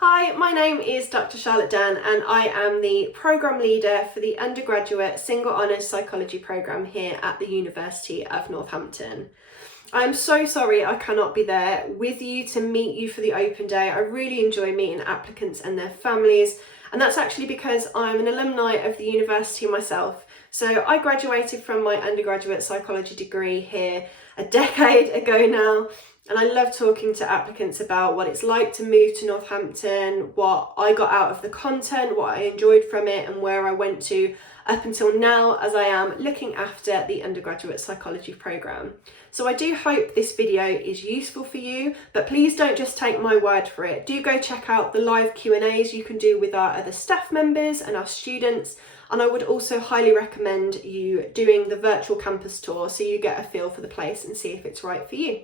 Hi, my name is Dr. Charlotte Dunn and I am the Programme Leader for the Undergraduate Single Honours Psychology Programme here at the University of Northampton. I'm so sorry I cannot be there with you to meet you for the open day. I really enjoy meeting applicants and their families, and that's actually because I'm an alumni of the university myself. So I graduated from my undergraduate psychology degree here a decade ago now, and I love talking to applicants about what it's like to move to Northampton, what I got out of the content, what I enjoyed from it, and where I went to up until now as I am looking after the undergraduate psychology programme. So I do hope this video is useful for you, but please don't just take my word for it. Do go check out the live Q&As you can do with our other staff members and our students. And I would also highly recommend you doing the virtual campus tour so you get a feel for the place and see if it's right for you.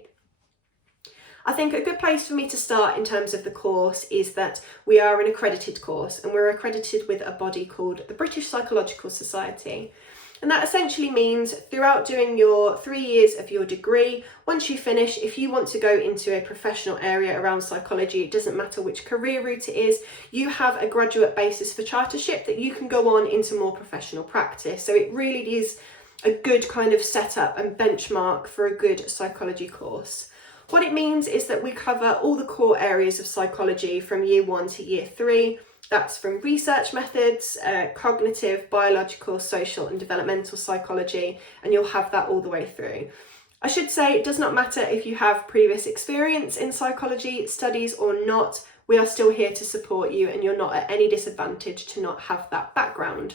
I think a good place for me to start in terms of the course is that we are an accredited course, and we're accredited with a body called the British Psychological Society. And that essentially means throughout doing your 3 years of your degree, once you finish, if you want to go into a professional area around psychology, it doesn't matter which career route it is, you have a graduate basis for chartership that you can go on into more professional practice. So it really is a good kind of setup and benchmark for a good psychology course. What it means is that we cover all the core areas of psychology from year 1 to year 3. That's from research methods, cognitive, biological, social and developmental psychology, and you'll have that all the way through. I should say it does not matter if you have previous experience in psychology studies or not, we are still here to support you and you're not at any disadvantage to not have that background.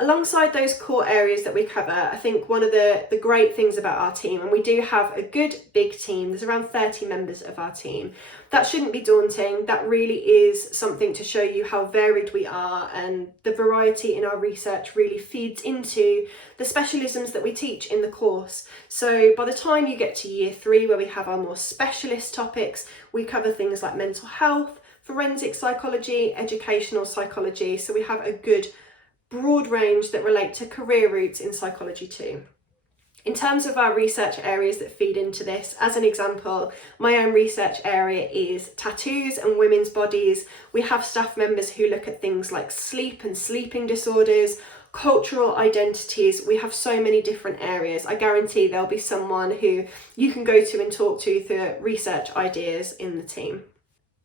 Alongside those core areas that we cover, I think one of the great things about our team, and we do have a good big team, there's around 30 members of our team. That shouldn't be daunting. That really is something to show you how varied we are, and the variety in our research really feeds into the specialisms that we teach in the course. So by the time you get to year 3, where we have our more specialist topics, we cover things like mental health, forensic psychology, educational psychology. So we have a good broad range that relate to career routes in psychology too. In terms of our research areas that feed into this, as an example, my own research area is tattoos and women's bodies. We have staff members who look at things like sleep and sleeping disorders, cultural identities. We have so many different areas. I guarantee there'll be someone who you can go to and talk to for research ideas in the team.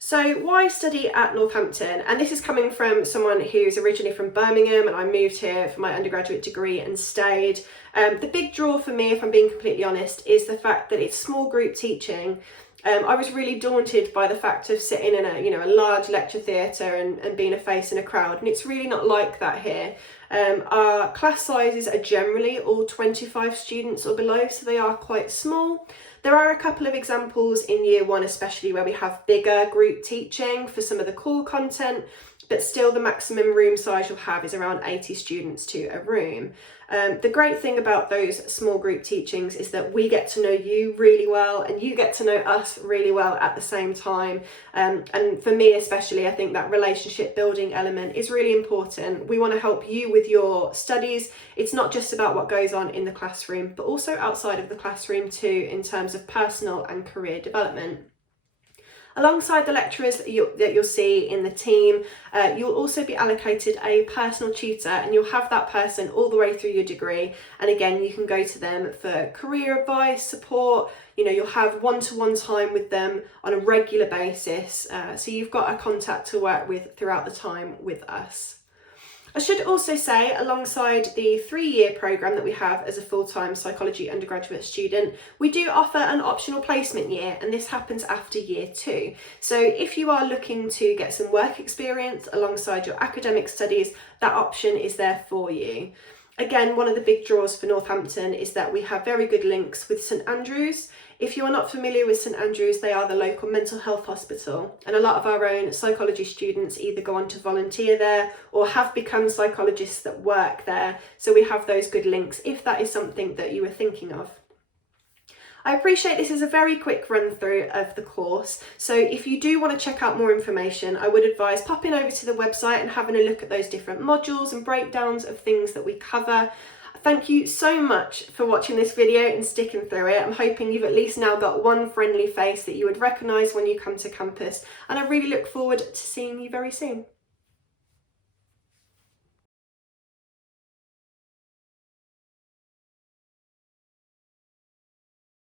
So why study at Northampton? And this is coming from someone who's originally from Birmingham, and I moved here for my undergraduate degree and stayed. The big draw for me, if I'm being completely honest, is the fact that it's small group teaching. I was really daunted by the fact of sitting in a large lecture theatre and being a face in a crowd, and it's really not like that here. Our class sizes are generally all 25 students or below, so they are quite small. There are a couple of examples in year 1 especially where we have bigger group teaching for some of the core content, but still the maximum room size you'll have is around 80 students to a room. The great thing about those small group teachings is that we get to know you really well and you get to know us really well at the same time. And for me especially, I think that relationship building element is really important. We want to help you with your studies. It's not just about what goes on in the classroom, but also outside of the classroom too, in terms of personal and career development. Alongside the lecturers that you'll see in the team, you'll also be allocated a personal tutor, and you'll have that person all the way through your degree. And again, you can go to them for career advice, support. You'll have one-to-one time with them on a regular basis. So you've got a contact to work with throughout the time with us. I should also say, alongside the 3-year programme that we have as a full-time psychology undergraduate student, we do offer an optional placement year, and this happens after year 2. So if you are looking to get some work experience alongside your academic studies, that option is there for you. Again, one of the big draws for Northampton is that we have very good links with St Andrews. If you are not familiar with St Andrews, they are the local mental health hospital, and a lot of our own psychology students either go on to volunteer there or have become psychologists that work there. So we have those good links if that is something that you were thinking of. I appreciate this is a very quick run through of the course, so if you do want to check out more information, I would advise popping over to the website and having a look at those different modules and breakdowns of things that we cover. Thank you so much for watching this video and sticking through it. I'm hoping you've at least now got one friendly face that you would recognise when you come to campus, and I really look forward to seeing you very soon.